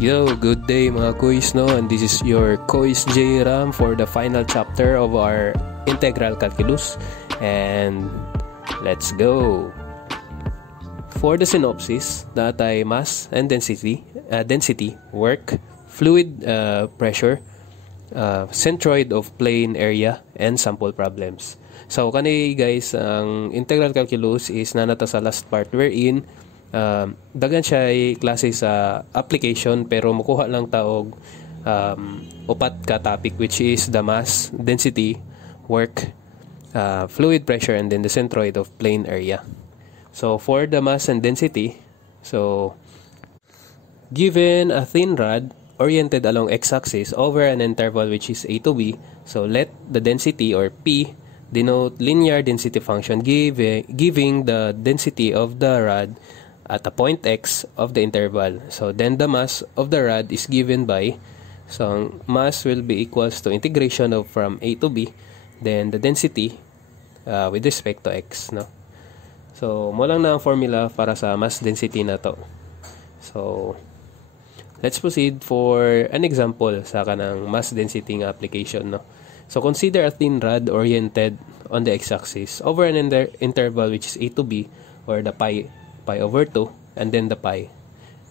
Yo, good day mga kuys, no? And this is your Kuys J Ram for the final chapter of our integral calculus. And let's go. For the synopsis, natay mass and density, work, fluid pressure, centroid of plane area, and sample problems. So kani guys, ang integral calculus is nanata sa last part wherein dagan siya ay klase sa application pero makuha lang taog upat ka topic, which is the mass, density, work, fluid pressure, and then the centroid of plane area. So for the mass and density, so given a thin rod oriented along x-axis over an interval which is a to b, so let the density or P denote linear density function giving the density of the rod at a point x of the interval. So then the mass of the rod is given by, so mass will be equals to integration of from a to b, then the density with respect to x, no? So mo lang na ang formula para sa mass density na to. So let's proceed for an example sa kanang mass density nga application, no? So consider a thin rod oriented on the x-axis over an interval which is a to b, or the pi over 2, and then the pi.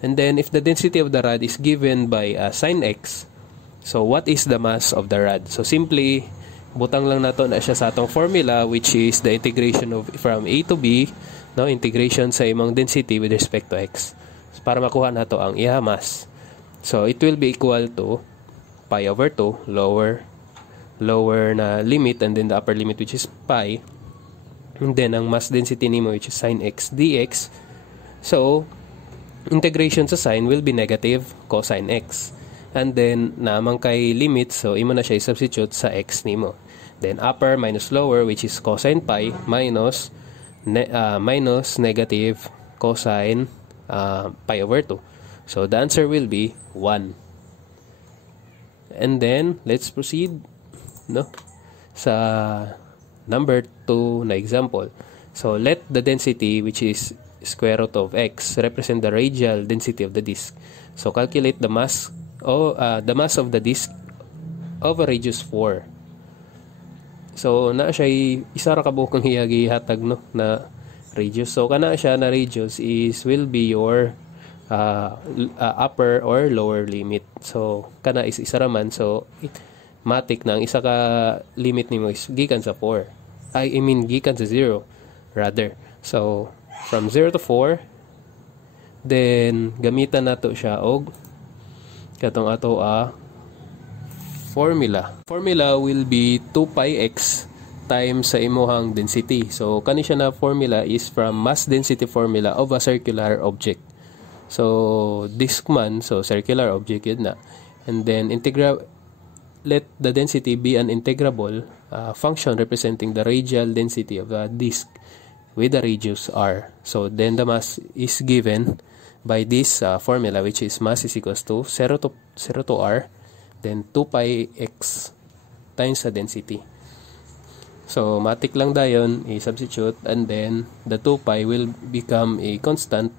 And then if the density of the rod is given by sine x, so what is the mass of the rod? So simply butang lang nato na siya sa atong formula, which is the integration of from a to b, no, integration sa imong density with respect to x, so, para makuha nato ang iya mass. So it will be equal to pi over 2, lower na limit, and then the upper limit which is pi, and then ang mass density nimo which is sine x dx. So integration sa sine will be negative cosine x, and then namang kay limit, so imo na siya substitute sa x nimo, then upper minus lower which is cosine pi minus negative cosine pi over 2. So the answer will be 1. And then let's proceed, no, sa number 2 na example. So let the density which is square root of x represent the radial density of the disk. So calculate the mass of the disk of a radius 4. So na siya isa ra ka bukang hiyagi hatag, no, na radius. So kana siya na radius will be your upper or lower limit. So kana is isa ra man, so matik na ang isa ka limit nimo is gikan sa 4. I mean gikan sa 0 rather. So from 0 to 4, then gamitan nato siya og katong ato formula. Formula will be 2 pi x times sa imuhang density. So kani siya na formula is from mass density formula of a circular object. So disk man, so circular object yun na. And then let the density be an integrable function representing the radial density of the disk with the radius r. So then the mass is given by this formula, which is mass is equals to 0 to r, then 2 pi x times the density. So matik lang dayon i-substitute, and then the 2 pi will become a constant,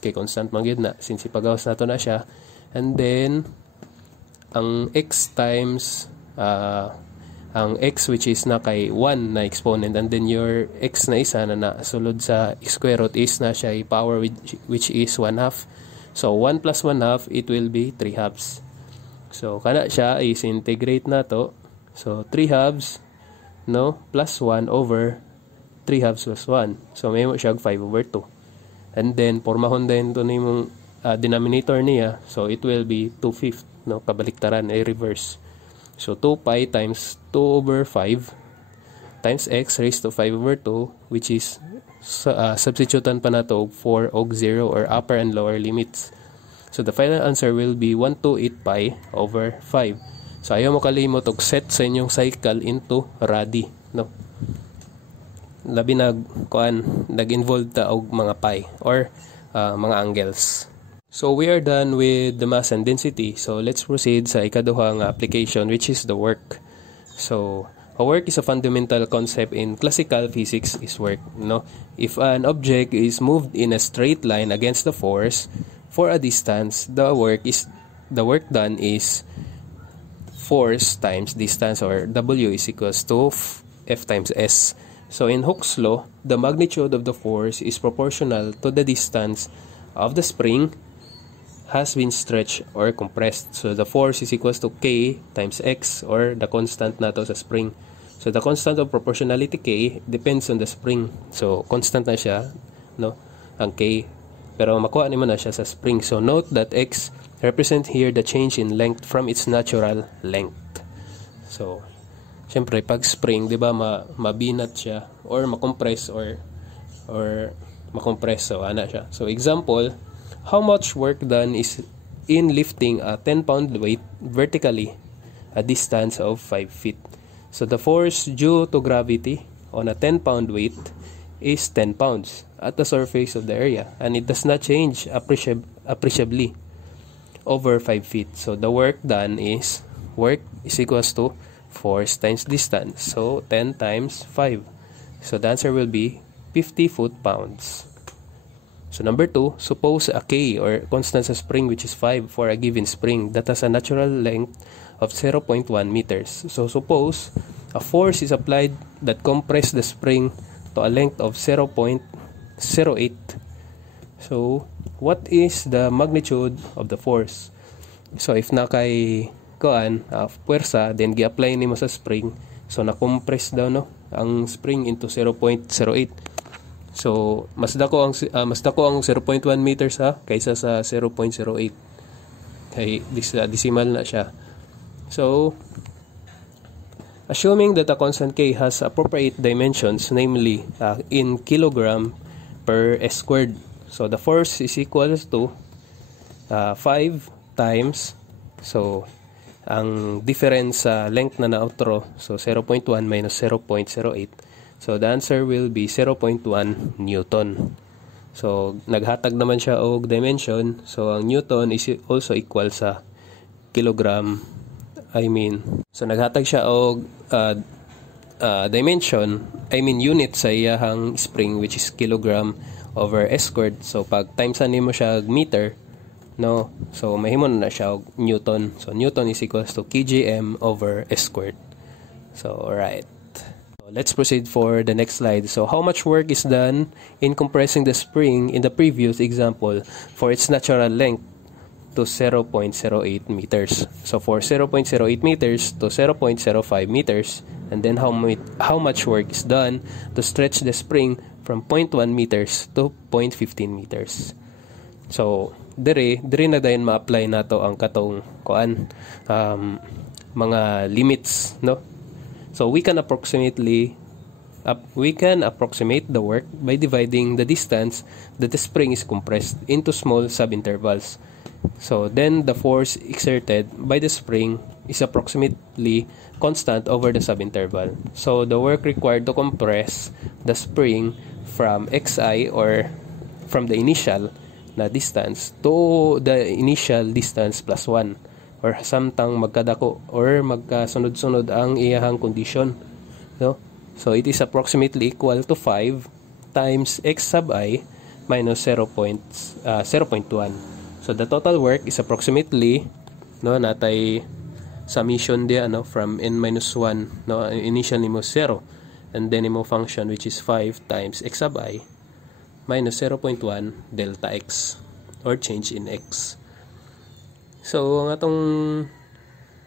kay constant man gyud na since ipagawas nato na siya. And then ang x times ang x which is na kay 1 na exponent, and then your x na isa na nasulod sa square root is na siya power which is 1/2. So 1 plus 1/2, it will be 3/2. So kana siya is integrate nato. So 3/2, no, plus 1 over 3/2 plus 1. So may mo siya 5/2. And then pormahon din to nimong denominator niya, so it will be 2/5, no, kabaliktaran ay reverse. So 2 pi times 2/5 times x raised to 5/2, which is substitutan pa nato 4 og 0 or upper and lower limits. So the final answer will be 128 pi over 5. So ayaw mo kalimot og set sa inyong cycle into radii, no? Labi nag-involve ta og mga pi or mga angles. So we are done with the mass and density. So let's proceed sa ikaduhang application, which is the work. So a work is a fundamental concept in classical physics is work, no? If an object is moved in a straight line against the force for a distance, the work is the work done is force times distance, or W is equals to F times S. So in Hooke's law, the magnitude of the force is proportional to the distance of the spring has been stretched or compressed. So the force is equals to K times X, or the constant nato sa spring. So the constant of proportionality K depends on the spring. So constant na siya, no, ang K. Pero makuha naman na siya sa spring. So note that X represent here the change in length from its natural length. So syempre pag spring, 'di ba, mabinat siya or makompress or makompress, so ana siya. So example, how much work done is in lifting a 10-pound weight vertically a distance of 5 feet. So the force due to gravity on a 10-pound weight is 10 pounds at the surface of the area, and it does not change appreciably over 5 feet. So the work done is equals to force times distance. So 10 times 5. So the answer will be 50 foot-pounds. So number 2, suppose a K, or constant sa spring, which is 5 for a given spring that has a natural length of 0.1 meters. So suppose a force is applied that compress the spring to a length of 0.08. So what is the magnitude of the force? So if na kay puwersa, then gi-apply nimo sa spring, so na-compress daw, no, ang spring into 0.08. So mas dako ang 0.1 meters kaysa sa 0.08. Kay decimal na siya. So assuming that a constant K has appropriate dimensions, namely in kilogram per s squared. So the force is equal to 5 times, so ang difference sa length na na-outro, so 0.1 minus 0.08. So the answer will be 0.1 Newton. So naghatag naman siya og dimension, so ang Newton is also equal sa kilogram. So naghatag siya og dimension, unit sa iyahang spring, which is kilogram over s squared. So pag times nimo siya meter, no, so mahimo na siya og Newton. So Newton is equals to kgm over s squared. So alright, so let's proceed for the next slide. So how much work is done in compressing the spring in the previous example for its natural length to 0.08 meters. So for 0.08 meters to 0.05 meters, and then how much work is done to stretch the spring from 0.1 meters to 0.15 meters. So dire na dayon ma-apply nato ang katong mga limits, no. So we can approximate the work by dividing the distance that the spring is compressed into small subintervals. So then the force exerted by the spring is approximately constant over the subinterval. So the work required to compress the spring from xi, or from the initial na distance to the initial distance plus 1, or samtang magkadako or magkasunod-sunod ang iyahang condition, no? So it is approximately equal to 5 times x sub I minus 0.1. So the total work is approximately, no, natay summation dia, no, from n minus 1, no, initial nimo 0, and then imo function which is 5 times x sub I minus 0.1 delta x, or change in x. So ang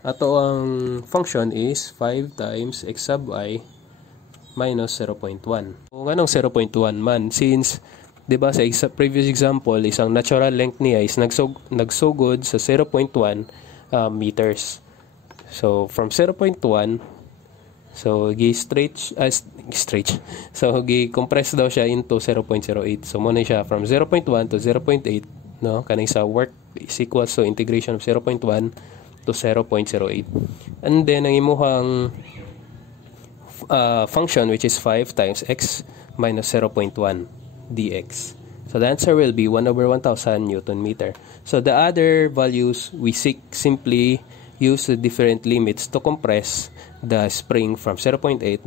ang function is 5 times x sub I minus 0.1. Kung anong 0.1 man, since 'di ba sa previous example, isang natural length niya is nagsugod sa 0.1 meters. So from 0.1, so so gi-compress daw siya into 0.08. So muna siya from 0.1 to 0.8, no, kaning sa work is equals to integration of 0.1 to 0.08. And then ang imuhang function, which is 5 times x minus 0.1 dx. So the answer will be 1 over 1,000 Newton meter. So the other values we simply use the different limits to compress the spring from 0.08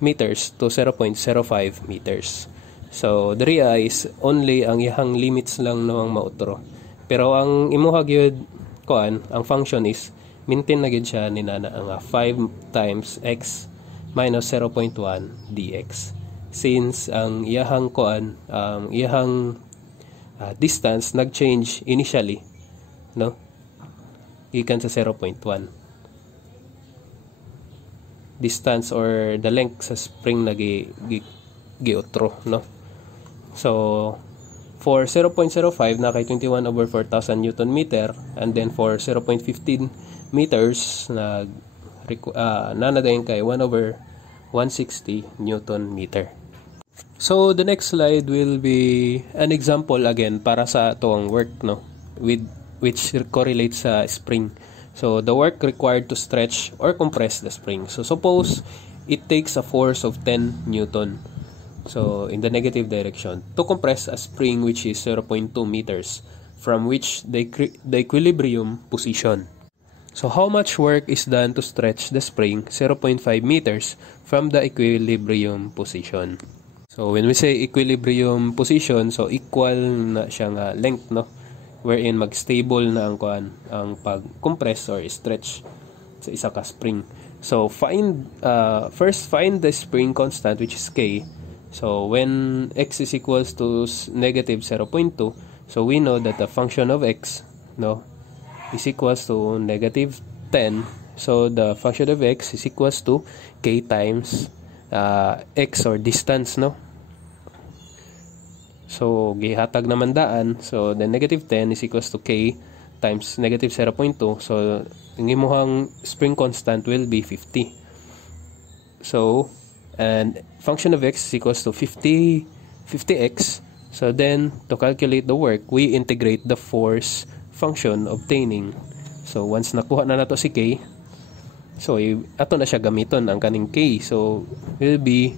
meters to 0.05 meters. So diriya is only ang iyang limits lang namang mautro. Pero ang imuha gyud kuan, ang function is maintain na gyud siya ni nana ang 5 times x minus 0.1 dx. Since ang iyang kuan, ang iyang distance nag-change initially, no? Gikan sa 0.1. Distance or the length sa spring na giutro, no? So for 0.05 na kay 21 over 4,000 Newton meter, and then for 0.15 meters na nanadayon kay 1 over 160 Newton meter. So the next slide will be an example again para sa atong work, no, with which correlates sa spring. So the work required to stretch or compress the spring. So suppose it takes a force of 10 Newton. So in the negative direction to compress a spring which is 0.2 meters from which the equilibrium position. So how much work is done to stretch the spring 0.5 meters from the equilibrium position? So when we say equilibrium position, so equal na siyang length, no, wherein mag-stable na ang kuan, ang pag-compress or stretch sa isa ka spring. So first find the spring constant, which is k. So when x is equals to negative 0.2, so we know that the function of x, no, is equals to negative 10. So the function of x is equals to k times x or distance, no. So gihatag naman daan, so the negative 10 is equals to k times negative 0.2. So ang imuhang spring constant will be 50. So and function of x is equals to 50x. So then to calculate the work, we integrate the force function obtaining. So once nakuha na nato si k, so ato na siya gamiton ang kaning k. So will be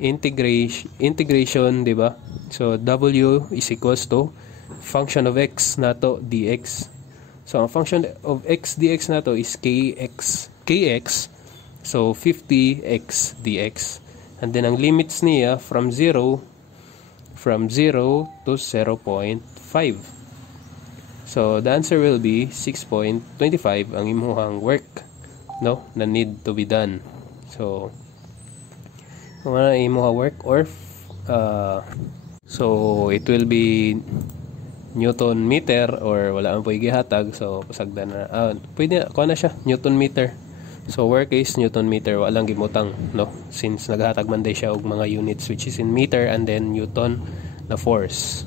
integration, di ba? So w is equals to function of x nato dx. So ang function of x dx nato is kx. So 50x dx. And then ang limits niya from 0 to 0.5. So the answer will be 6.25 ang imuhang work, no, na need to be done. So wala imuha work or so it will be Newton meter or wala man po gihatag, so pasagdan na pwede ko na siya Newton meter. So work is Newton meter, walang gimutang, no, since naghatag man day siya og mga units which is in meter and then Newton na force.